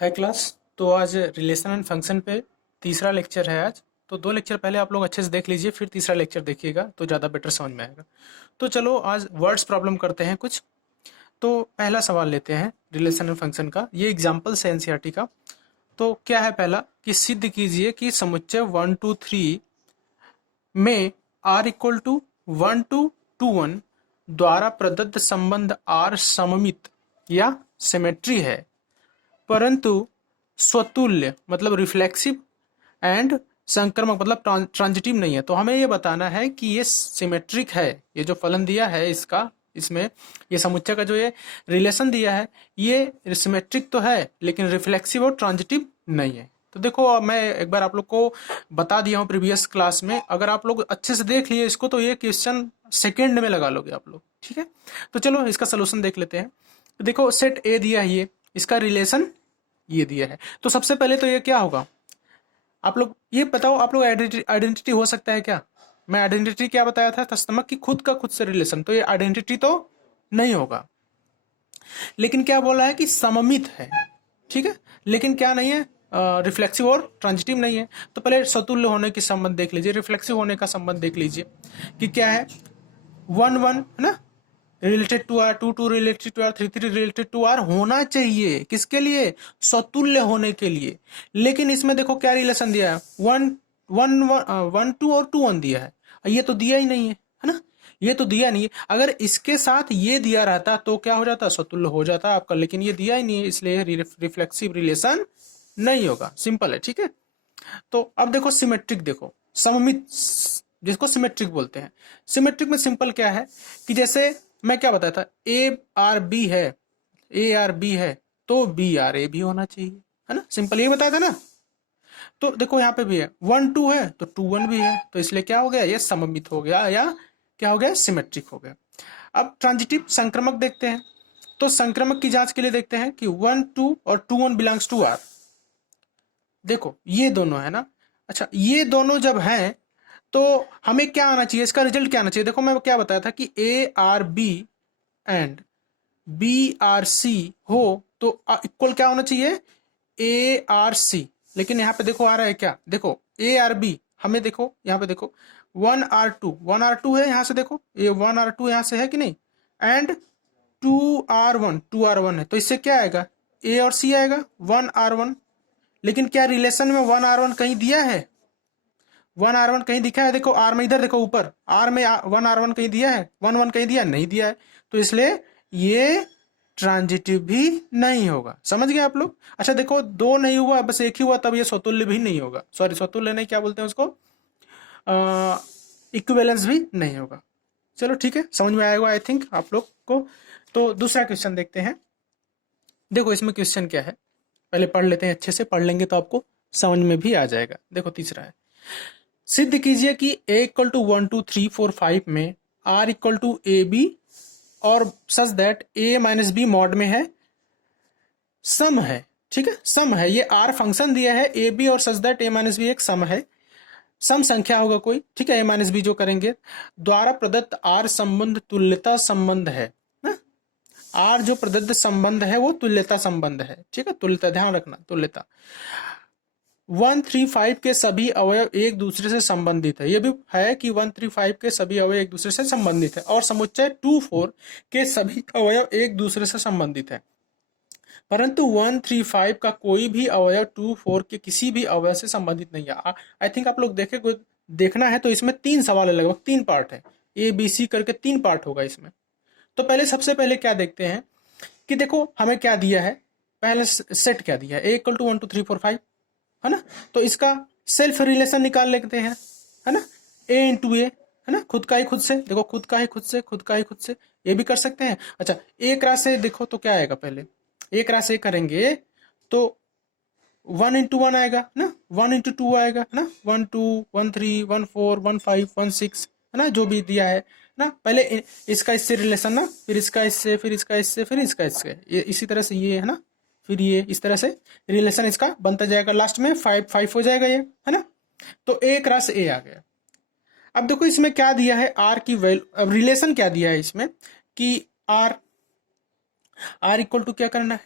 है क्लास। तो आज रिलेशन एंड फंक्शन पे तीसरा लेक्चर है आज। तो दो लेक्चर पहले आप लोग अच्छे से देख लीजिए, फिर तीसरा लेक्चर देखिएगा तो ज़्यादा बेटर समझ में आएगा। तो चलो आज वर्ड्स प्रॉब्लम करते हैं कुछ। तो पहला सवाल लेते हैं रिलेशन एंड फंक्शन का, ये एग्जाम्पल से एनसीईआरटी का। तो क्या है पहला कि सिद्ध कीजिए कि समुच्चय 1 2 3 में r इक्वल टू 1 to 2 1 द्वारा प्रदत्त संबंध r सममित या सिमेट्री है, परंतु स्वतुल्य मतलब रिफ्लेक्सिव एंड संक्रमक मतलब ट्रांजिटिव नहीं है। तो हमें ये बताना है कि ये सिमेट्रिक है। ये जो फलन दिया है इसका, इसमें ये समुच्चय का जो ये रिलेशन दिया है ये सिमेट्रिक तो है लेकिन रिफ्लेक्सिव और ट्रांजिटिव नहीं है। तो देखो अब मैं एक बार आप लोग को बता दिया हूँ प्रीवियस क्लास में, अगर आप लोग अच्छे से देख लिए इसको तो ये क्वेश्चन सेकेंड में लगा लोगे आप लोग, ठीक है। तो चलो इसका सोल्यूशन देख लेते हैं। देखो सेट ए दिया है, ये इसका रिलेशन ये दिया है। तो सबसे पहले तो ये क्या होगा, आप लोग ये बताओ, आप लोग आइडेंटिटी हो सकता है क्या? मैं आइडेंटिटी क्या बताया था, तस्तमक की खुद का खुद से रिलेशन, तो ये आइडेंटिटी तो नहीं होगा। लेकिन क्या बोला है कि सममित है, ठीक है, लेकिन क्या नहीं है, रिफ्लेक्सिव और ट्रांजिटिव नहीं है। तो पहले सतुल्य होने की संबंध देख लीजिए, रिफ्लेक्सिव होने का संबंध देख लीजिए कि क्या है। 1 1 है ना, related to R, 2 2 related to R, 3 3 related to R होना चाहिए, किसके लिए? स्वतुल्य होने के लिए। लेकिन इसमें देखो क्या रिलेशन दिया है, 1 1 1 2 और 2 1 दिया है। ये तो दिया ही नहीं है ना, ये तो दिया नहीं है। अगर इसके साथ ये दिया रहता तो क्या हो जाता, स्वतुल्य हो जाता आपका, लेकिन ये दिया ही नहीं है, इसलिए रिफ्लेक्सिव रिलेशन नहीं होगा। सिंपल है, ठीक है। तो अब देखो सिमेट्रिक, देखो सममित जिसको सिमेट्रिक बोलते हैं। सिमेट्रिक में सिंपल क्या है कि जैसे मैं क्या बताया था, ए आर बी है, ए आर बी है तो बी आर ए भी होना चाहिए, है ना, सिंपल ये बताया था ना। तो देखो यहाँ पे भी है 1 2 है तो 2 1 भी है, तो इसलिए क्या हो गया, ये सममित हो गया या क्या हो गया, सिमेट्रिक हो गया। अब ट्रांजिटिव संक्रमक देखते हैं। तो संक्रमक की जांच के लिए देखते हैं कि 1 2 और 2 1 बिलोंग्स टू आर। देखो ये दोनों है ना, अच्छा ये दोनों जब हैं तो हमें क्या आना चाहिए, इसका रिजल्ट क्या आना चाहिए। देखो मैं क्या बताया था कि A R B and B R C हो तो इक्वल क्या होना चाहिए, ए आर सी। लेकिन यहाँ पे देखो आ रहा है क्या, देखो ए आर बी, हमें देखो यहाँ पे देखो 1 R 2 है, यहाँ से देखो ये 1 R 2 यहाँ से है कि नहीं, एंड 2 R 1 है, तो इससे क्या आएगा, ए और सी आएगा 1 R 1। लेकिन क्या रिलेशन में 1 R 1 कहीं दिया है, 1 R 1 कहीं दिखा है? देखो आर में, इधर देखो ऊपर आर में 1 R 1 कहीं दिया है, 1 1 कहीं दिया नहीं दिया है, तो इसलिए ये ट्रांजिटिव भी नहीं होगा। समझ गए आप लोग? अच्छा देखो दो नहीं हुआ, बस एक ही हुआ, तब ये स्वतुल्य भी नहीं होगा, सॉरी स्वतुल्य नहीं, क्या बोलते हैं उसको, इक्विवेलेंस भी नहीं होगा। चलो ठीक है, समझ में आएगा आई थिंक आप लोग को। तो दूसरा क्वेश्चन देखते हैं। देखो इसमें क्वेश्चन क्या है, पहले पढ़ लेते हैं, अच्छे से पढ़ लेंगे तो आपको समझ में भी आ जाएगा। देखो तीसरा है, सिद्ध कीजिए कि a इक्वल टू 1 2 3 4 5 में r equal to A B और such that a minus b mod में है, सम है, ठीक है, सम है। ये r फंक्शन दिया है ए बी और such that a minus B एक सम है, सम संख्या होगा कोई, ठीक है, a माइनस बी जो करेंगे, द्वारा प्रदत्त r संबंध तुल्यता संबंध है ना। r जो प्रदत्त संबंध है वो तुल्यता संबंध है, ठीक है, तुल्यता ध्यान रखना, तुल्यता 1 3 5 के सभी अवयव एक दूसरे से संबंधित है। यह भी है कि 1 3 5 के सभी अवयव एक दूसरे से संबंधित है, और समुच्चय 2 4 के सभी अवयव एक दूसरे से संबंधित है, परंतु 1 3 5 का कोई भी अवयव 2 4 के किसी भी अवयव से संबंधित नहीं है। आई थिंक आप लोग देखे, देखना है तो इसमें 3 सवाल है, लगभग 3 पार्ट है, ए बी सी करके 3 पार्ट होगा इसमें। तो पहले सबसे पहले क्या देखते हैं कि देखो हमें क्या दिया है, पहले सेट क्या दिया है, ए इक्वल टू 1 2 3 4 5 है ना। तो इसका सेल्फ रिलेशन निकाल लेते हैं, है ना, ए इंटू ए, है ना, खुद का ही खुद से, देखो खुद का ही खुद से, खुद का ही खुद से, ये भी कर सकते हैं। अच्छा एक रात से देखो तो क्या आएगा, पहले एक रात से करेंगे तो 1 इंटू 1 आएगा ना, 1 इंटू 2 आएगा, है ना, 1 2 1 3 1 4 1 5 1 6, है ना, जो भी दिया है ना। पहले इसका इससे रिलेशन ना, फिर इसका इससे, फिर इसका इससे, फिर इसका इससे, ये इसी तरह से ये है ना, फिर ये इस तरह से रिलेशन इसका बनता जाएगा, लास्ट में 5 5 हो जाएगा ये, है ना। तो एक रस ए आ गया। अब देखो इसमें क्या दिया है, आर की वैल्यू, अब रिलेशन क्या दिया है इसमें कि आर, आर इक्वल टू क्या करना है,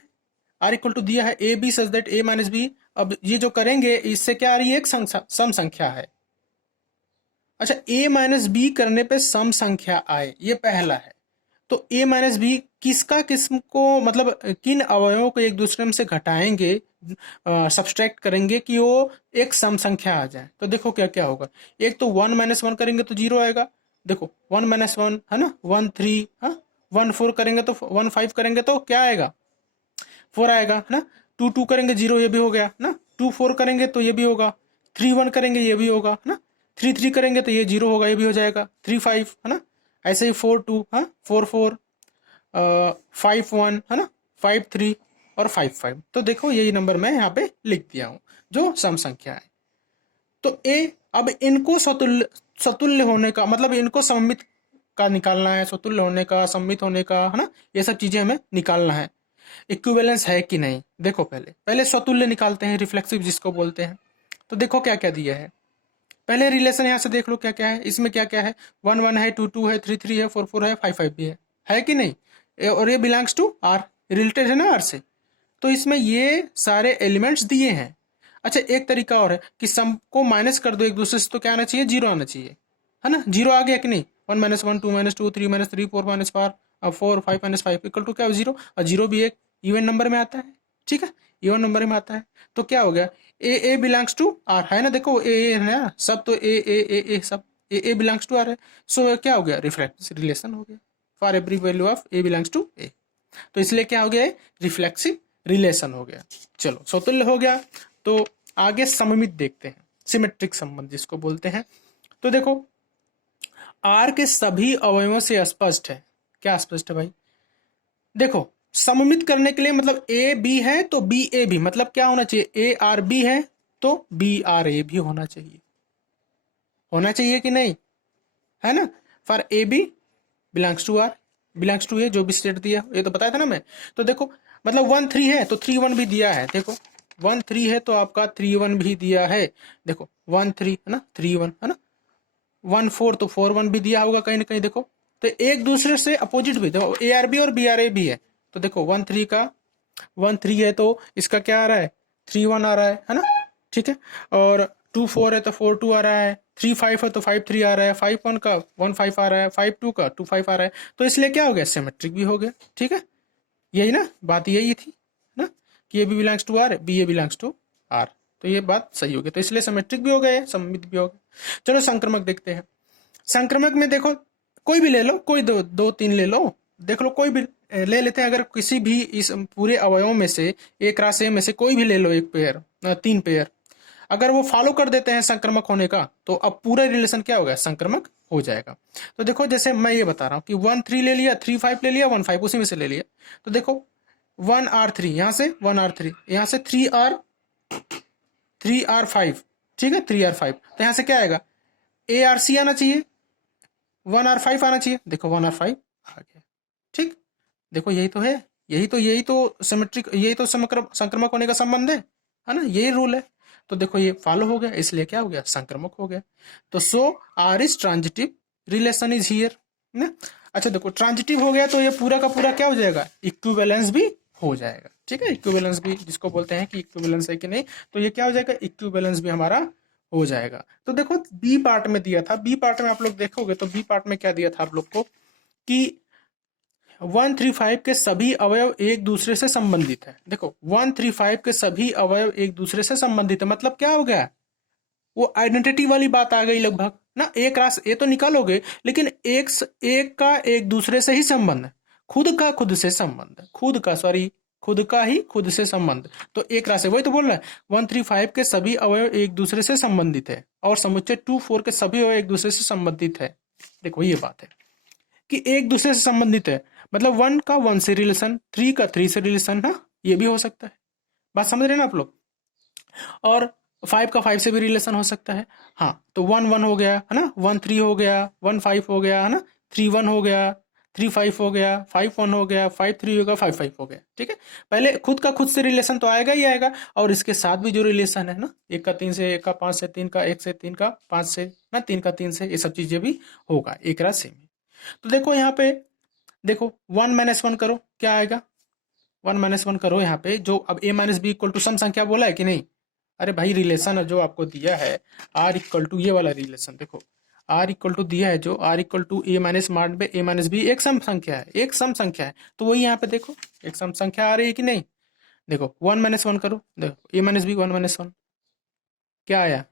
आर इक्वल टू दिया है A B such that A minus B. अब ये जो करेंगे इससे क्या आ रही है, एक सम संख्या है। अच्छा, ए माइनस बी करने पे सम संख्या आए, ये पहला है। तो ए माइनस बी किसका किस्म को मतलब किन अवयवों को एक दूसरे से घटाएंगे, सब्सट्रैक्ट करेंगे कि वो एक सम संख्या आ जाए। तो देखो क्या क्या होगा। एक तो 1 - 1 करेंगे तो 0 आएगा। देखो 1 - 1 है ना, 1 3, हाँ 1 4 करेंगे तो 1 5 करेंगे तो क्या आएगा, 4 आएगा है ना। 2 2 करेंगे 0, ये भी हो गया ना। 2 4 करेंगे तो ये भी होगा। 3 1 करेंगे ये भी होगा है ना। 3 3 करेंगे तो ये 0 होगा, ये भी हो जाएगा। 3 5 है ना। ऐसे ही 4 2, हाँ 4 4, 5 1 है ना, 5 3 और 5 5। तो देखो यही नंबर मैं यहाँ पे लिख दिया हूँ जो सम संख्या है। तो ए, अब इनको सतुल्य सतुल्य होने का मतलब इनको सममित का निकालना है, सतुल्य होने का, सम्मित होने का है ना, ये सब चीजें हमें निकालना है। इक्विवेलेंस है कि नहीं, देखो पहले पहले स्वतुल्य निकालते हैं, रिफ्लेक्सिव जिसको बोलते हैं। तो देखो क्या क्या दिया है। पहले रिलेशन यहाँ से देख लो क्या क्या है। इसमें क्या क्या है, 1 1 है, 2 2 है, 3 3 है, 4 4 है, 5 5 भी है कि नहीं। और ये बिलोंग्स टू आर, रिलेटेड है ना आर से। तो इसमें ये सारे एलिमेंट्स दिए हैं। अच्छा, एक तरीका और है कि सम को माइनस कर दो एक दूसरे से, तो क्या आना चाहिए, 0 आना चाहिए है ना। 0 आ गया कि नहीं। 1 - 1 2 - 2 3 - 3 4 - 4 4 5 - 5 इक्वल टू क्या, 0। और 0 भी एक इवन नंबर में आता है, ठीक है, इवन नंबर में आता है। तो क्या हो गया, ए बिलोंग्स टू आर है ना। देखो ए है ना, सब तो ए सब ए बिलोंग्स टू आर है। सो क्या हो गया, रिफ्लेक्सिव रिलेशन हो गया for every value of a belongs to a. तो इसलिए क्या हो गया, रिफ्लेक्सिव रिलेशन हो गया। चलो समतुल्य हो गया। तो आगे सममित देखते हैं, सिमेट्रिक संबंध जिसको बोलते हैं। तो देखो आर के सभी अवयवों से स्पष्ट है। क्या स्पष्ट है भाई, देखो सममित करने के लिए मतलब ए बी है तो बी ए भी, मतलब क्या होना चाहिए, ए आर बी है तो बी आर ए भी होना चाहिए। होना चाहिए कि नहीं, है ना। For a B belongs to R, belongs to a, जो भी स्टेट दिया ये तो बताया था ना मैं। तो देखो मतलब 1 3 है तो 3 1 भी दिया है। देखो 1 3 है तो आपका 3 1 भी दिया है। देखो 1 3 है ना, 3 1 है ना। 1 4 तो 4 1 भी दिया होगा कहीं ना कहीं। देखो तो एक दूसरे से अपोजिट भी, देखो ए आर बी और बी आर ए भी है। तो देखो 1 3 का 1 3 है तो इसका क्या आ रहा है, 3 1 आ रहा है ना, ठीक है। और 2 4 है तो 4 2 आ रहा है। 3 5 है तो 5 3 आ रहा है। 5 1 का 1 5 आ रहा है। 5 2 का 2 5 आ रहा है। तो इसलिए क्या हो गया, सिमेट्रिक भी हो गया, ठीक है। यही ना बात, यही थी ना कि A B belongs to R, B A belongs to R. तो ये बात सही हो गई। तो इसलिए सिमेट्रिक भी हो गए, सममित भी हो गए। चलो संक्रमक देखते हैं। संक्रमक में देखो कोई भी ले लो, कोई दो दो तीन ले लो, देख लो कोई भी ले लेते हैं। अगर किसी भी इस पूरे अवयवों में से एक राशि में से कोई भी ले लो, एक पेयर 3 पेयर, अगर वो फॉलो कर देते हैं संक्रमक होने का, तो अब पूरा रिलेशन क्या हो गया, संक्रमक हो जाएगा। तो देखो जैसे मैं ये बता रहा हूँ कि 1 3 ले लिया, 3 5 ले लिया, 1 5 उसी में से ले लिया। तो देखो 1 R 3 यहाँ से, 1 R 3 यहाँ से, 3R 5, ठीक है, 3R 5। तो यहाँ से क्या आएगा, ARC आना चाहिए, 1R 5 आना चाहिए। देखो 1R 5 आ गया, ठीक। देखो यही तो है, यही तो सिमेट्रिक, यही तो संक्रमक होने का संबंध है ना, यही रूल है। तो देखो ये फॉलो हो गया, इसलिए क्या हो गया, संक्रमक हो गया। तो so R is transitive relation is here ना। अच्छा देखो ट्रांजिटिव हो गया तो ये पूरा का पूरा क्या हो जाएगा, इक्विवेलेंस भी हो जाएगा, ठीक है। इक्विवेलेंस भी जिसको बोलते हैं कि इक्विवेलेंस है कि नहीं, तो ये क्या हो जाएगा, इक्विवेलेंस भी हमारा हो जाएगा। तो देखो बी पार्ट में दिया था, बी पार्ट में आप लोग देखोगे तो बी पार्ट में क्या दिया था आप लोग को कि 1 3 5 के सभी अवयव एक दूसरे से संबंधित है। देखो 1 3 5 के सभी अवयव एक दूसरे से संबंधित है, मतलब क्या हो गया, वो आइडेंटिटी वाली बात आ गई लगभग ना। एक रास ए तो निकालोगे, लेकिन एक का एक दूसरे से ही संबंध है, खुद का खुद से संबंध है, खुद का ही खुद से संबंध। तो एक राशि वही तो बोल रहा है, 1 3 5 के सभी अवयव एक दूसरे से संबंधित है, और समुच्चय 2 4 के सभी अवयव एक दूसरे से संबंधित है। देखो ये बात है कि एक दूसरे से संबंधित है, मतलब 1 का 1 से रिलेशन, 3 का 3 से रिलेशन ना, ये भी हो सकता है। बात समझ रहे हैं ना आप लोग। और 5 का 5 से भी रिलेशन हो सकता है। हाँ तो 1 1 हो गया है ना, 1 3 हो गया, 1 5 हो गया है ना, 3 1 हो गया, 3 5 हो गया, 5 1 हो गया, 5 3 हो गया, 5 5 हो गया, ठीक है। पहले खुद का खुद से रिलेशन तो आएगा ही आएगा, और इसके साथ भी जो रिलेशन है ना, 1 का 3 से, 1 का 5 से, 3 का 1 से, 3 का 5 से ना, 3 का 3 से, ये सब चीजें भी होगा एक राशि में। तो देखो यहाँ पे देखो 1 - 1 करो क्या आएगा, वन माइनस वन करो यहाँ पे, जो अब a minus B equal to सम संख्या बोला है कि नहीं। अरे भाई रिलेशन जो आपको दिया है r इक्वल टू, ये वाला रिलेशन देखो, r इक्वल टू दिया है जो r equal to a minus मार्ट में a माइनस बी एक सम संख्या है, एक सम संख्या है, तो वही यहाँ पे देखो एक सम संख्या आ रही है कि नहीं। देखो वन माइनस वन करो, देखो a minus B one minus one क्या आया,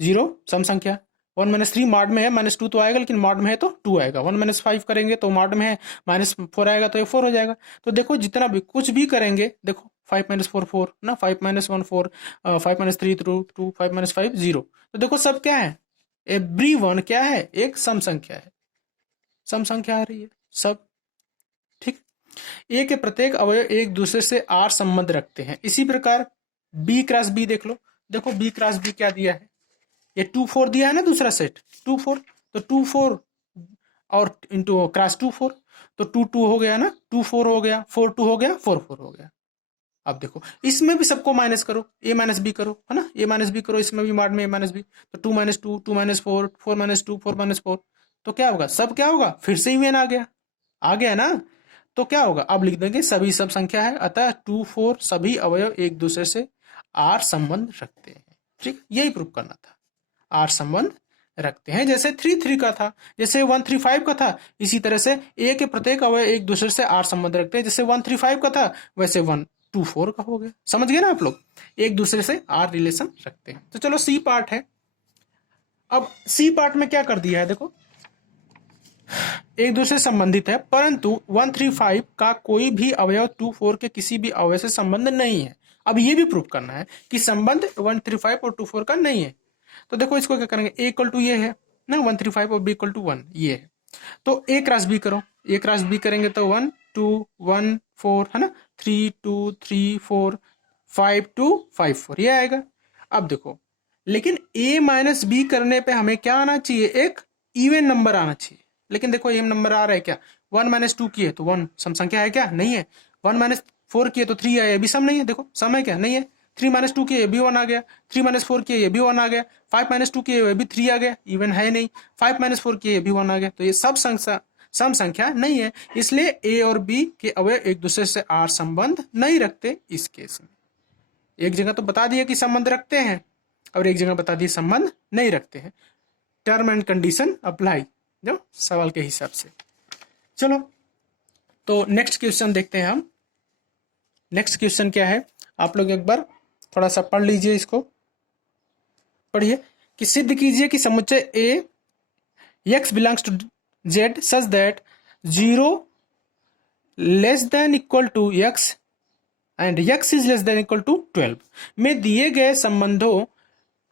जीरो सम संख्या। वन माइनस थ्री मॉड में है, माइनस टू तो आएगा, लेकिन मॉड में है तो टू आएगा। वन माइनस फाइव करेंगे तो मॉड में है, माइनस फोर आएगा तो ये फोर हो जाएगा। तो देखो जितना भी कुछ भी करेंगे, देखो फाइव माइनस फोर फोर ना, five minus one four, five minus three two two, five minus five zero. तो देखो सब क्या है, एवरी वन क्या है, एक सम संख्या है, सम संख्या आ रही है सब। ठीक, ए के प्रत्येक अवयव एक दूसरे से आर संबंध रखते हैं। इसी प्रकार बी क्रॉस बी देख लो, देखो बी क्रॉस बी क्या दिया है, ये टू फोर दिया है ना, दूसरा सेट टू फोर, तो टू फोर और इंटू क्रॉस टू फोर, तो टू टू हो गया ना, टू फोर हो गया, फोर टू हो गया, फोर फोर हो गया। अब देखो इसमें भी सबको माइनस करो, ए माइनस बी करो, है ना, ए माइनस बी करो, इसमें भी मॉड में ए माइनस बी, तो two minus two, two minus four, four minus two, four minus four, तो क्या होगा, सब क्या होगा, फिर से इवन आ गया, आ गया ना। तो क्या होगा, अब लिख देंगे सभी सब संख्या है, अतः टू फोर सभी अवयव एक दूसरे से आर संबंध रखते हैं। ठीक, यही प्रूफ करना था, आर संबंध रखते हैं, जैसे थ्री थ्री का था, जैसे वन थ्री फाइव का था, इसी तरह से ए के प्रत्येक अवयव एक दूसरे से आर संबंध रखते हैं, जैसे वन थ्री फाइव का था वैसे वन टू फोर का हो गया। समझ गए ना आप लोग, एक दूसरे से आर रिलेशन रखते हैं। तो चलो सी पार्ट है, अब सी पार्ट में क्या कर दिया है, देखो एक दूसरे से संबंधित है, परंतु 135 का कोई भी अवयव 24 के किसी भी अवयव से संबंध नहीं है। अब ये भी प्रूफ करना है कि संबंध 135 और 24 का नहीं है। तो देखो इसको क्या करेंगे, ए इक्वल टू ये है ना 135 और बी इक्वल टू 1 ये है, तो ए क्रॉस बी करो, ए क्रॉस बी करेंगे तो 1 2 1 4 है ना, 3 2 3 4 5 2 5 4 ये आएगा। अब देखो लेकिन ए माइनस बी करने पे हमें क्या आना चाहिए, एक इवन नंबर आना चाहिए, लेकिन देखो एम नंबर आ रहा है क्या, वन माइनस टू की है तो वन सम संख्या है क्या, नहीं है। वन माइनस फोर की है तो थ्री है, ये भी सम नहीं है, देखो सम है क्या, नहीं है। थ्री माइनस टू की है, ये भी वन आ गया, थ्री माइनस फोर की है, ये भी वन आ गया, फाइव माइनस टू की है, ये भी थ्री आ गया, इवन है नहीं। फाइव माइनस फोर की है, ये भी वन आ गया, तो ये सब संख्या सम संख्या नहीं है, इसलिए ए और बी के अवयव एक दूसरे से आर संबंध नहीं रखते। इस केस में एक जगह तो बता दिया कि संबंध रखते हैं और एक जगह बता दिया संबंध नहीं रखते हैं, टर्म एंड कंडीशन अप्लाई जो सवाल के हिसाब से। चलो तो नेक्स्ट क्वेश्चन देखते हैं हम। नेक्स्ट क्वेश्चन क्या है, आप लोग एक बार थोड़ा सा पढ़ लीजिए, इसको पढ़िए कि सिद्ध कीजिए कि समुच्चय A x belongs to z such that 0 less than equal to x and x is less than equal to 12 में दिए गए संबंधों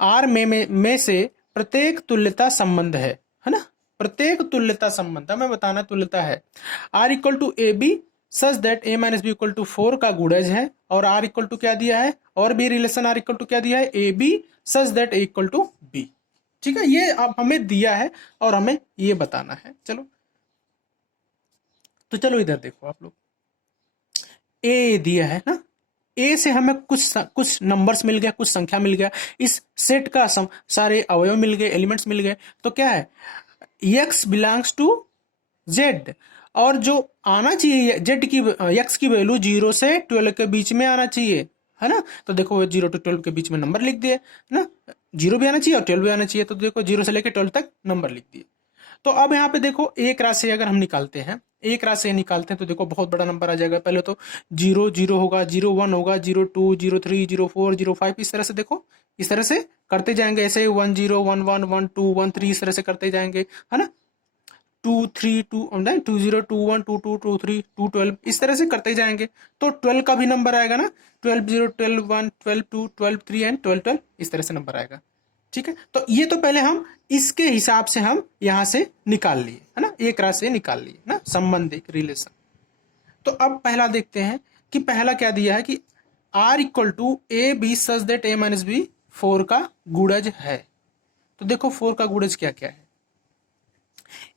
R में से प्रत्येक तुल्यता संबंध है ना, प्रत्येक तुल्यता संबंध हमें बताना तुल्यता है। R equal to A B such that A minus B equal to 4 का गुणज है, और R इक्वल टू क्या दिया है, और भी रिलेशन R इक्वल टू क्या दिया है, A B such that A equal to B. ठीक है, ये अब हमें दिया है और हमें ये बताना है। चलो तो चलो इधर देखो आप लोग, ए दिया है ना, ए से हमें कुछ नंबर्स मिल गया, कुछ संख्या मिल गया, इस सेट का सारे अवयव मिल गए, एलिमेंट्स मिल गए, तो क्या है x बिलोंग्स टू z, और जो आना चाहिए z की x की वैल्यू 0 से 12 के बीच में आना चाहिए, है ना। तो देखो 0 to 12 के बीच में नंबर लिख दिए ना, 0 भी आना चाहिए और 12 भी आना चाहिए, तो देखो 0 से लेकर 12 तक नंबर लिख दिए। तो अब यहाँ पे देखो एक राशि अगर हम निकालते हैं, एक राशि निकालते हैं तो देखो बहुत बड़ा नंबर आ जाएगा। पहले तो 0 0 होगा, 0 1 होगा, 0 2 0 3 0 4 0 5, इस तरह से देखो, इस तरह से करते जाएंगे, ऐसे 1 0 1 1 1 2 1 3 इस तरह से करते जाएंगे, है ना। 2 3 2 2 0 2 1 2 2 2 3 2 12 इस तरह से करते जाएंगे, तो 12 का भी नंबर आएगा ना, 12 0 12 1 12 2 12 3 एंड 12 12 इस तरह से नंबर आएगा। ठीक है, तो ये तो पहले हम इसके हिसाब से हम यहां से निकाल लिए, है ना, एक राशि निकाल लिए ना, संबंध एक रिलेशन। तो अब पहला देखते हैं कि पहला क्या दिया है कि R equal to A B such that A minus B 4 का गुणज है। तो देखो 4 का गुणज क्या क्या है,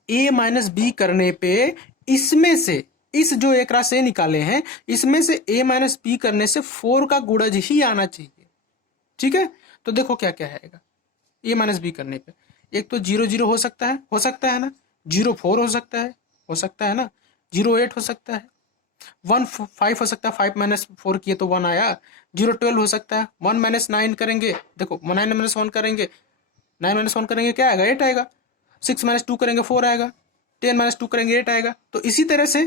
ए माइनस बी करने पे इसमें से, इस जो एक राशि निकाले हैं इसमें से ए माइनस बी करने से 4 का गुणज ही आना चाहिए। ठीक है, तो देखो क्या क्या आएगा ए माइनस बी करने पे, एक तो 0 0 हो सकता है ना, 0 4 हो सकता है ना, 0 8 हो सकता है, 1 5 हो सकता है, 5 माइनस 4 किए तो 1 आया। 0 12 हो सकता है, 1 माइनस 9 करेंगे, देखो 9 माइनस 1 करेंगे, 9 माइनस 1 करेंगे क्या आएगा, 8 आएगा। 6 माइनस 2 करेंगे 4 आएगा। 10 माइनस 2 करेंगे 8 आएगा। तो इसी तरह से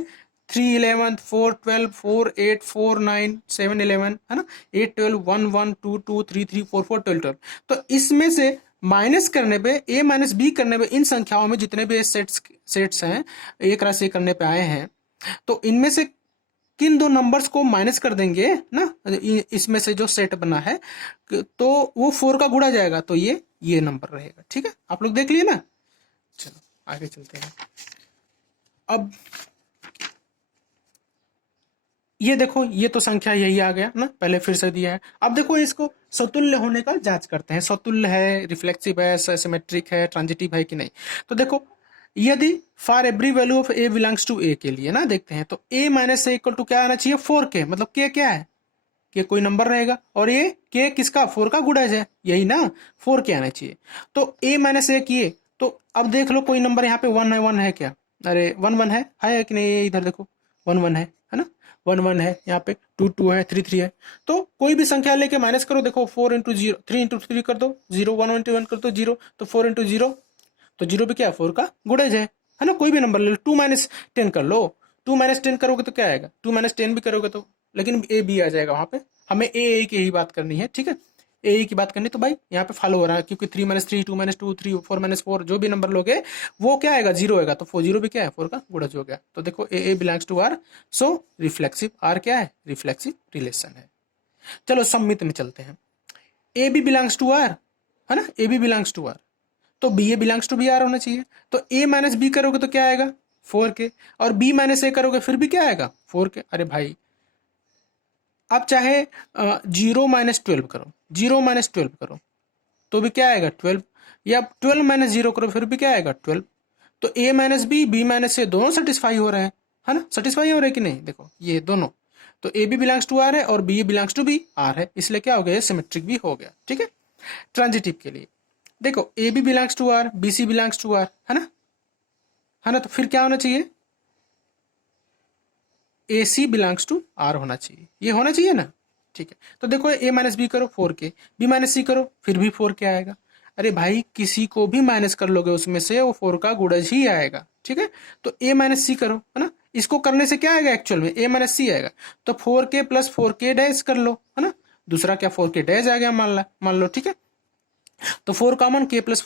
3 11 4 12 4 8 4 9 7 11 है ना, 8 12 1 1 2 2 3 3 4 4 12 12। तो इसमें से माइनस करने पे, ए माइनस बी करने पे, इन संख्याओं में जितने भी सेट्स हैं, एक राशि करने पे आए हैं, तो इनमें से किन दो नंबर्स को माइनस कर देंगे ना, इसमें से जो सेट बना है, तो वो 4 का गुणा जाएगा, तो ये नंबर रहेगा। ठीक है, आप लोग देख लिए ना। चलो आगे चलते हैं। अब ये देखो, ये तो संख्या यही आ गया ना, पहले फिर से दिया है। अब देखो इसको समतुल्य होने का जांच करते हैं, समतुल्य है, रिफ्लेक्सिव है, सिमेट्रिक है, ट्रांजिटिव है कि नहीं। तो देखो, यदि for every value of a belongs to a के लिए ना देखते हैं, तो a minus a equal to क्या आना चाहिए, 4k। मतलब के क्या है, के कोई नंबर रहेगा, और ये के किसका, 4 का गुणज है, यही ना, 4k आना चाहिए। तो ए माइनस ए किए, तो अब देख लो कोई नंबर यहाँ पे 1 है क्या, अरे 1 है कि नहीं, इधर देखो 1 है ना, 1 है, यहाँ पे 2 है, 3 है। तो कोई भी संख्या लेके माइनस करो, देखो 4 इंटू 0, 3 इंटू 3 कर दो 0, 1 इंटू 1 कर दो 0, तो 4 इंटू 0, तो 0 भी क्या है, 4 का गुणज है ना। कोई भी नंबर ले लो, 2 माइनस 10 कर लो, 2 माइनस 10 करोगे तो क्या आएगा, 2 माइनस 10 भी करोगे तो, लेकिन ए बी आ जाएगा वहां पे। हमें ए की ही बात करनी है, ठीक है, ए की बात करनी, तो भाई यहाँ पे फॉलो हो रहा है, क्योंकि 3 माइनस 3, 2 माइनस 2, 3 4 माइनस 4, जो भी नंबर लोगे वो क्या आएगा, 0 आएगा, तो 4 0 भी क्या है, 4 का गुणज हो गया। तो देखो a belongs to R, so reflexive R क्या है, रिफ्लेक्सिव रिलेशन है। चलो सम्मित में चलते हैं। A B belongs to R है ना, a B belongs to R, तो b A belongs to B R होना चाहिए। तो ए माइनस बी करोगे तो क्या आएगा, 4k, और बी माइनस ए करोगे फिर भी क्या आएगा, 4k। अरे भाई, आप चाहे 0 - 12 करो, 0 - 12 करो तो भी क्या आएगा, 12, या 12 - 0 करो फिर भी क्या आएगा, 12। तो a minus B, B minus ए दोनों सेटिस्फाई हो रहे हैं, है ना, सेटिस्फाई हो रहे हैं कि नहीं, देखो ये दोनों। तो A B belongs to R है और B A belongs to B R है, इसलिए क्या हो गया, सिमेट्रिक भी हो गया। ठीक है, ट्रांजिटिव के लिए देखो, A B belongs to R, B C belongs to R, है ना, तो फिर क्या होना चाहिए, A C belongs to R होना चाहिए, ये होना चाहिए ना। ठीक है, तो देखो ए माइनस बी करो 4k, बी माइनस सी करो फिर भी 4k आएगा। अरे भाई, किसी को भी माइनस कर लोगे उसमें से वो 4 का गुणज ही आएगा। ठीक है, तो ए माइनस सी करो, है ना, इसको करने से क्या आएगा, एक्चुअल में ए माइनस सी आएगा, तो 4k प्लस 4k डैश कर लो, है ना, दूसरा क्या 4k डैश आ गया, मान लो। ठीक है, तो 4 कॉमन, k प्लस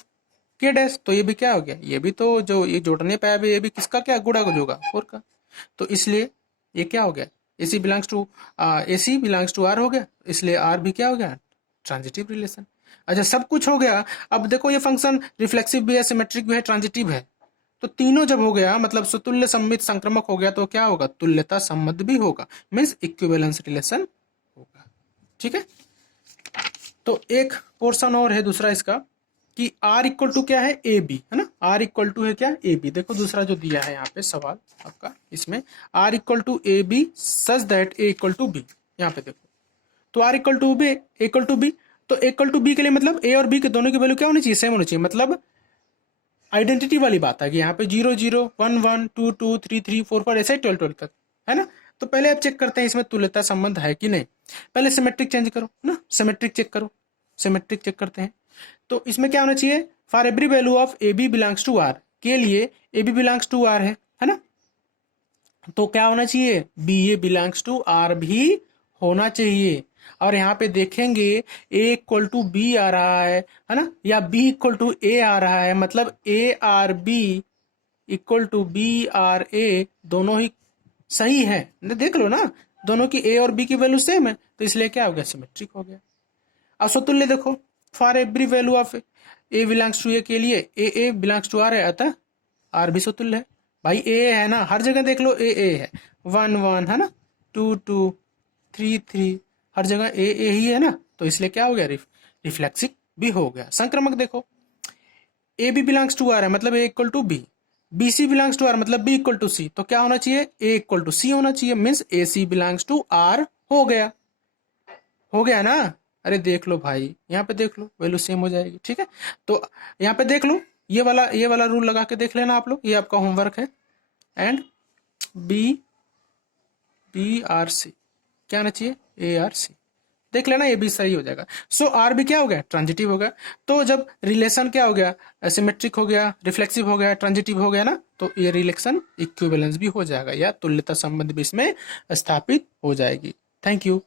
के डैश, तो ये भी क्या हो गया, ये भी तो जो ये जोड़ने पे आया ये भी किसका क्या गुणा होगा, 4 का। तो इसलिए ये क्या हो गया, AC belongs to AC belongs to R हो गया, इसलिए R भी क्या हो गया, ट्रांजिटिव रिलेशन। अच्छा, सब कुछ हो गया। अब देखो ये फंक्शन रिफ्लेक्सिव भी है, सिमेट्रिक भी है, ट्रांजिटिव है, तो तीनों जब हो गया मतलब सुतुल्य सम्मित संक्रमक हो गया, तो क्या होगा, तुल्यता सम्मत भी होगा, मीन्स इक्विवेलेंस रिलेशन होगा। ठीक है, तो एक पोर्शन और है दूसरा इसका, कि R इक्वल टू क्या है, ए बी, है ना, R इक्वल टू है क्या, ए बी। देखो दूसरा जो दिया है यहाँ पे सवाल आपका, इसमें R equal to A B such that A equal to B, यहाँ पे देखो, तो R equal to B, equal to B, तो इक्वल टू बी के लिए मतलब ए और बी के दोनों की वैल्यू क्या होनी चाहिए, सेम होनी चाहिए, मतलब आइडेंटिटी वाली बात है कि यहाँ पे 0 0 1 1 2 2 3 3 4 4 ऐसे 12 12 तक, है ना। तो पहले आप चेक करते हैं इसमें तुल्यता संबंध है कि नहीं, पहले सिमेट्रिक चेंज करो ना, सिमेट्रिक चेक करो, सिमेट्रिक चेक करते हैं। तो इसमें क्या होना चाहिए, for every value of A B belongs to R के लिए A B belongs to R है ना, तो क्या होना चाहिए, B A belongs to R भी होना चाहिए। और यहाँ पे देखेंगे ए इक्वल टू बी आ रहा है ना, या बी इक्वल टू ए आ रहा है, मतलब A R B equal to B R A दोनों ही सही है, देख लो ना, दोनों की ए और बी की वैल्यू सेम है, तो इसलिए क्या हो गया, सिमेट्रिक हो गया। अब स्वतुल्य देखो, for every value of a belongs to a के लिए ए बिलोंग्स टू आर है, अतः आर भी स्वतुल्य है। भाई ए है ना, हर जगह देख लो ए है, 1 1 है ना, 2 2 3 3, हर जगह ए ही है ना, तो इसलिए क्या हो गया, रिफ्लेक्सिव भी हो गया। संक्रमक देखो, A B belongs to R है मतलब a equal to b, b C belongs to R मतलब बी इक्वल टू सी, तो क्या होना चाहिए, ए इक्वल टू सी होना चाहिए, means A C belongs to R हो गया ना। अरे देख लो भाई, यहाँ पे देख लो वैल्यू सेम हो जाएगी। ठीक है, तो यहाँ पे देख लो, ये वाला रूल लगा के देख लेना आप लोग, ये आपका होमवर्क है। एंड बी ARC क्या आना चाहिए ARC। देख लेना ये भी सही हो जाएगा। सो आर भी क्या हो गया ट्रांजिटिव हो गया। तो जब रिलेशन क्या हो गया सिमेट्रिक हो गया, रिफ्लेक्सिव हो गया, ट्रांजिटिव हो गया ना, तो ये रिलेशन इक्विवेलेंस भी हो जाएगा या तुल्यता संबंध भी इसमें स्थापित हो जाएगी। Thank you.